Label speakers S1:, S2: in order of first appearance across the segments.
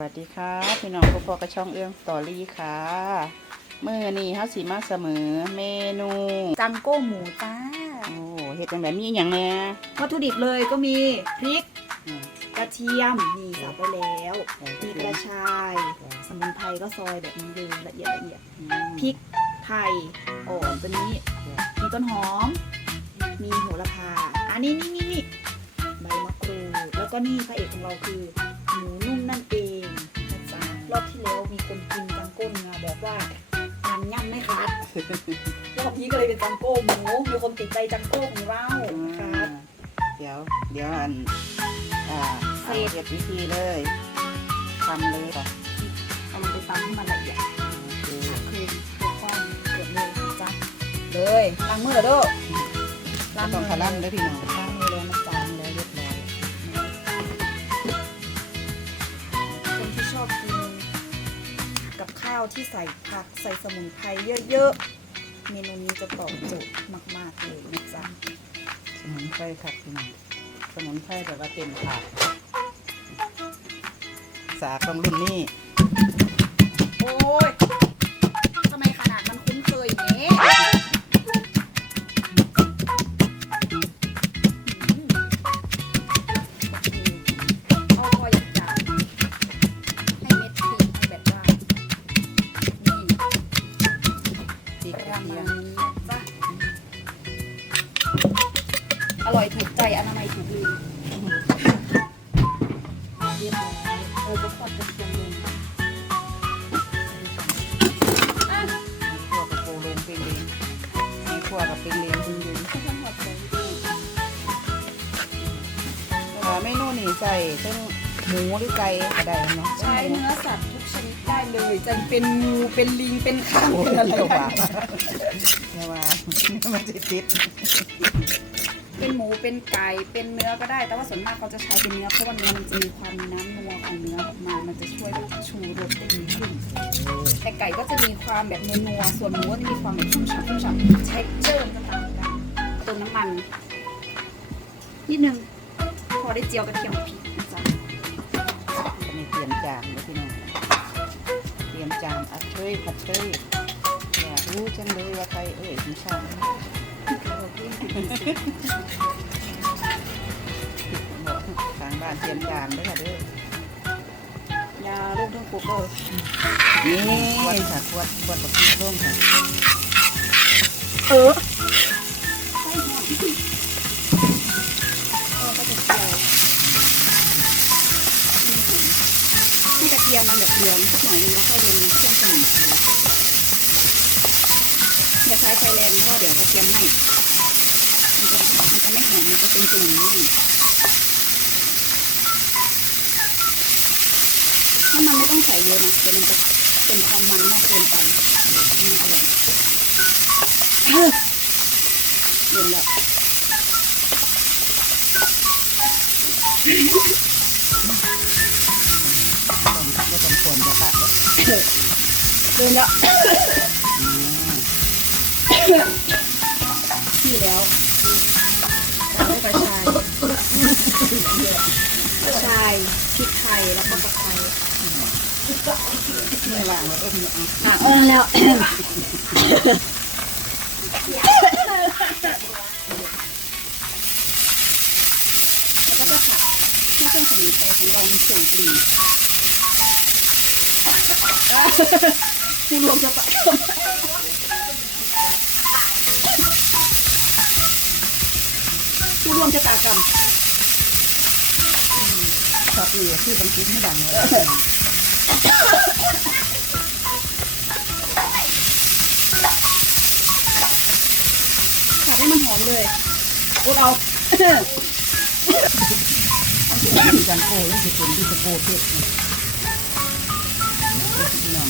S1: สวัสดีค่ะพี่น้องพ่อๆกระช่องเอื้องสตอรี่ค่ะมื้อนี้เฮาสิมาเสมอเมนู
S2: จังโก้หมูจ้า
S1: โอ้เฮ็ดจังไดมีอหย่างแหน่
S2: วัตถุดิบเลยก็มีพริก
S1: อืม
S2: กระเทียมนี่สับไปแล้ว
S1: ใส่
S2: มีกระชายสมุนไพรก็ซอยแบบนี้เลยละเอียดละเอียด
S1: อืม
S2: พริกไทยอ่อนตัวนี้มีต้นหอม มีโหระพาอันนี้นี่นี่นี่ใบมะกรูดแล้วก็นี่พระเอกของเราคือหมูนุ่มนั่นเองนะจ๊ะ รอบที่แล้วมีคนกินจังโก้เนื้อบอกว่ามันย่ำไม่ขาดรอบนี้ก็เลยเป็นจังโก้หมูมีคนติดใจจังโก้ของเรานะครับ
S1: เดี๋ยว เดี๋ยวอันอ่า
S2: เส
S1: เอา
S2: ร็จ
S1: เฮ็ดวิธีเลยทำเลยค่ะ
S2: เอามันไปตำให้มันละเอียด
S1: โอเค
S2: คือถูกต้องเกิดเลยจ้ะเลยล้างมือเหรอเด้อ
S1: บ่ต้องทะล่ำเด้อพี่น้องา
S2: วที่ใส่ผักใส่สมุนไพรเยอะๆ เมนูนี้จะตอบโจทย์มากๆเลยนะจ๊ะ
S1: สมุนไพรครับพี่น้องสมุนไพรแบบว่าเต็มถาดสากต้องรุ่นนี้
S2: โอ้ย ใส่
S1: ทั้งหมูหรือไก่ก็ได้เนาะ
S2: ใช้เนื้อสัตว์ทุกชนิดได้เลยจะเป็นงูเป็นลิงเป็นข้าง
S1: โอ้
S2: เป็น
S1: ย
S2: อะไร
S1: เจ้า
S2: ได้
S1: ว่าเจ้าว่ามันจะติด
S2: เป็นหมูเป็นไก่เป็นเนื้อก็ได้ แต่ว่าส่วนมากเขาจะใช้เป็นเนื้อเพราะว่าเนื้อมันจะมีความน้ำนัวของเนื้อออกมา มันจะช่วยชูรสได้ดีขึ้นแต่ไก่ก็จะมีความแบบนัวๆส่วนหมูก็จะมีความแบบชุ่มฉ่ำชุ่มฉ่ำเท็กเจอร์มันจะต่างกันเติมน้ำมันนิดนึงพ อได้เจียวกระเทียมกับพริกนะจ๊ะ
S1: มีเตรียมจานเลยพี่น้องเตรียมจานอัดเชยผัดเชยอยากรู้จังเลยว่าใครเอ่ยพี่ช่างบอกทางบ้านเตรียมจานด้วยค่ะเด้อยา
S2: ลูกทั้งปุกเลย
S1: นี่ควรค่ะควรควรตกที่ร่วมค่ะ
S2: เออใช่หอมเอ ยมมันแบบเหลืองสักหน่อยนึงแล้วค่อยลงเครื่องสมุนไพรอย่าใช้ไฟแรงเพราะเดี๋ยวกระเทียมไหม้มันจะมันจะไม่หอมมันจะเป็นตุ่มนี่ถ้ามันไม่ต้องใส่เยอะนะเดี๋ยวมันจะเป็นความมันมากเกินไปมันอร่อยเย็นแล้ว เย็นแล้ว
S1: อืม
S2: ที่แล้วตามด้วยกระชายกระชายพริกไทยแล้วก็ตะไคร้
S1: ไม่ว่างแล้วก็มีอะ
S2: อะเออแล้วแล้วก็จะผัดให้เครื่องสมุนไพรของเรามีส่งกลิ่น ผู้รวมจะปะผู้รวมจะตากรรม
S1: ชอบดีที่บางทีไม่ดังเลย
S2: ผัดให้มันหอมเลยโอ้เอา
S1: ที่จันโก้ที่จะเป็นที่จะโก้เพชรนี่อ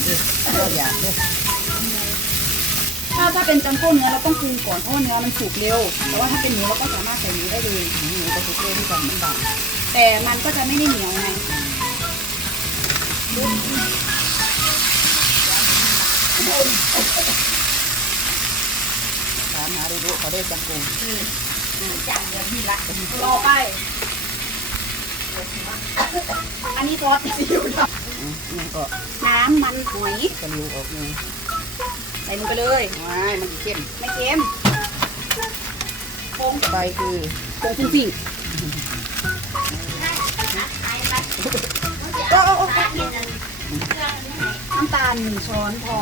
S1: ด้อก็อยากด้อ
S2: ถ้าถ้าเป็นจังโก้เนื้อเราต้องปรุงก่อนเพราะว่าเนื้อมันสุกเร็ว แต่ว่าถ้าเป็นหมูเราก็สามารถใส่หมูได้เลย
S1: หนูก็จะเล่นกันมันบาง
S2: แต่มันก็จะไม่ได้เหนียวไง
S1: ถามหาดูดูเขาได้จังโก้
S2: จังเดี๋ยวพี่ละรอไป อันนี้ซอสซีอิ๊วดำ
S1: อืำก็
S2: น้ำมันหอย
S1: กระลิวออกเลย
S2: ใส่ลงไปเลย
S1: ว้ายมันเข้ม
S2: ไม่เค็มผง
S1: ไปคือ
S2: ผงฟุ้งฟิ้ง
S1: ก็เอาเอา
S2: น้ำตาลหนึ่งช้อนพอ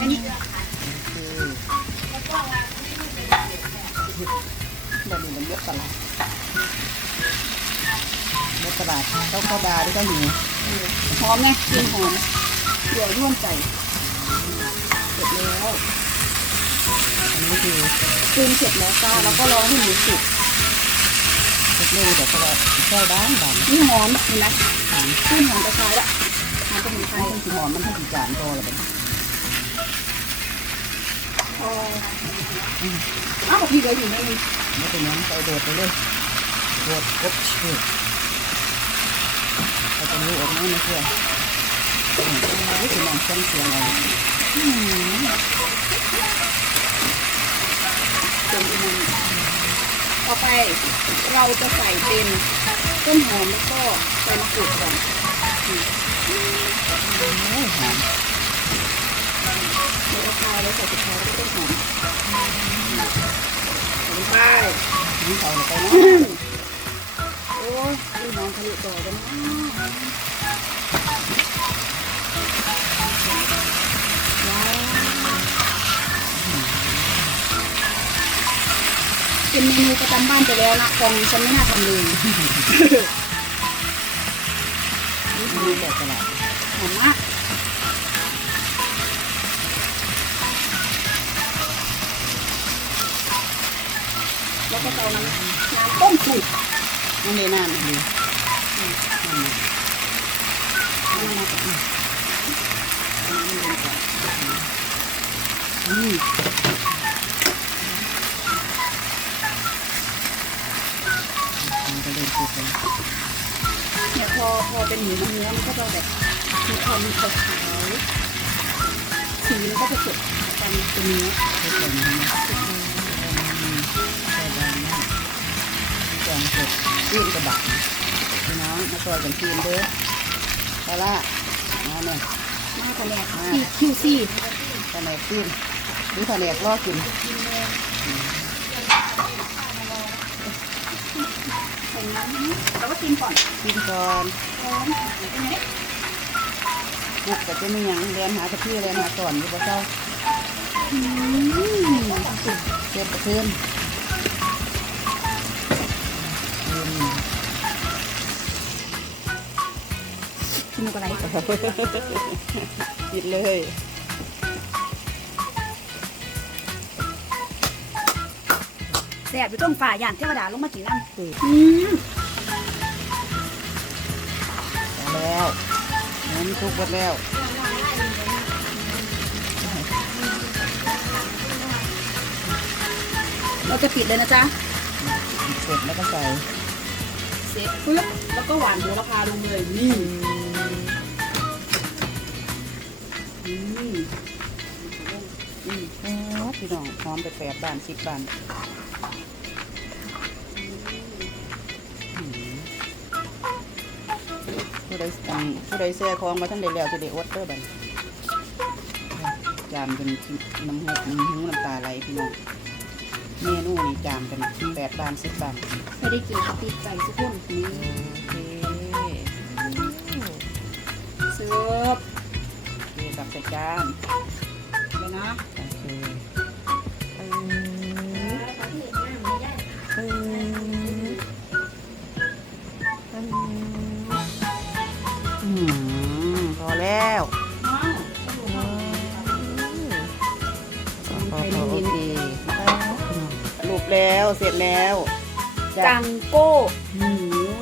S2: อันนี้
S1: คือบันนี้มันเยอะตลาด เยอะตลาดเขาเขาดาด้วยก็หิว
S2: หอมไงกลินหอมเดี๋ยวร่วมใจเสร็จแล้ว
S1: อันนี้คือ
S2: ปรุงเสร็จแล้วจ้าแล้วก็รอให้หมูสุก
S1: เล็กๆแต่ก็แค่ด้านบาง
S2: นี่หอมเห็นไหมขึ้นหอมกระชายละหอมสมุนไพร
S1: มันต้องสีหอมมันต้องสีจานโตแล้วเป็น
S2: พออ้าวบอกพี่เหลยอยู่ในนี้
S1: ไม่เป็นยังไปโดดไปเลยโดดกบเชือก เราจะรู้ออกไหมนะเพื่อนเป็นยังไงคือน้องเสียงเสียงอะไร
S2: อืมเติมอีกหน่อยต่อไปเราจะใส่เป็นต้นหอมแล้วก็ใส่มะกรูดก่อน
S1: โอ้ยหอม
S2: แล้วก็คายแล้วใส่กระชายแล้วก็ต้นหอมใส่ลงไป
S1: นี่เขาเลยไปเนาะ
S2: โอ้ยดูน้องทะลุจอกันเป็นเมนูประจำบ้านไปแล้วนะกองฉันไม่น่าทำเลย
S1: นี่แบบตลาด
S2: หอมมากแล้วก็เอาน้ำน้ำต้มสุก
S1: นั่นเลยน้ำ
S2: พอเป็นหมูเนื้อมันก็จะแบบมีความมีขาวสีมันก็จะสดความเป็นเนื้อ
S1: ทุกคนนะใช่ได้นะแกงสดยื่นกระบะพี่น้องมาซอยกันทีมเด้อปลาละมาเนี่ย
S2: มากกว่าแรกที่คิวซี่
S1: แผนกขึ้นหรือแผนกล่อกิน
S2: ใส่น้ำแล้วก็กินก่อน
S1: กินก่อน
S2: ร้อนเป็นไง
S1: กุกก็จะไม่ยังเรียนหาตะพี่เรียนหาสอนอยู่บ่เจ้า
S2: อืม
S1: เก็บกระเทือนอืม
S2: กินอะไร
S1: กินเลย
S2: แสบอยู่ตรงฝ่าอย่างเทวดาลงมากินน้ำ
S1: สิ
S2: อืม
S1: เอาแล้วน้ำทุกหมดแล้ว
S2: เราจะปิดเลยนะจ๊ะ
S1: เสร็จแล้วก็ใส่
S2: เสร็จปึ๊บแล้วก็หวานโหระพาลงเลยนี่อืมอืม
S1: โอ้พี่น้องหอมไปแปดบานสิบบาน ใดสั่งผู้ใดแซ่ของมาทั้งเดียวแล้วจะได้อดเด้อบัดจามจนน้ำหูน้ำหูน้ำตาไหลพี่น้องเมนูนี่จามกันแปดบานสิบบาน
S2: ไม่ได้กินกะปิไก่ทุกคนนี่
S1: โอเค
S2: เสิร์ฟ
S1: โอเคกลับจัดจาน
S2: เลยนะ
S1: ร็จแล้ว
S2: จังโก้หมู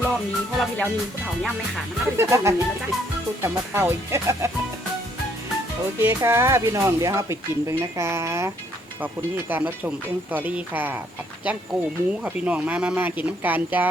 S2: รอบนี้เพราะรอบที่แล้วมีผู้เฒ่าย่ำไม่ขาดนะคะเป็นจังหมูนะจ๊ะ
S1: พูดคำมาเท่าอีกโอเคค่ะ พี่น้องเดี๋ยวเราไปกินเบิ่งนะคะ ขอบคุณที่ตามรับชมเอ็งสตอรี่ค่ะ ผัดจ้างโกหมูค่ะพี่น้องมามามากินน้ำกันจ้า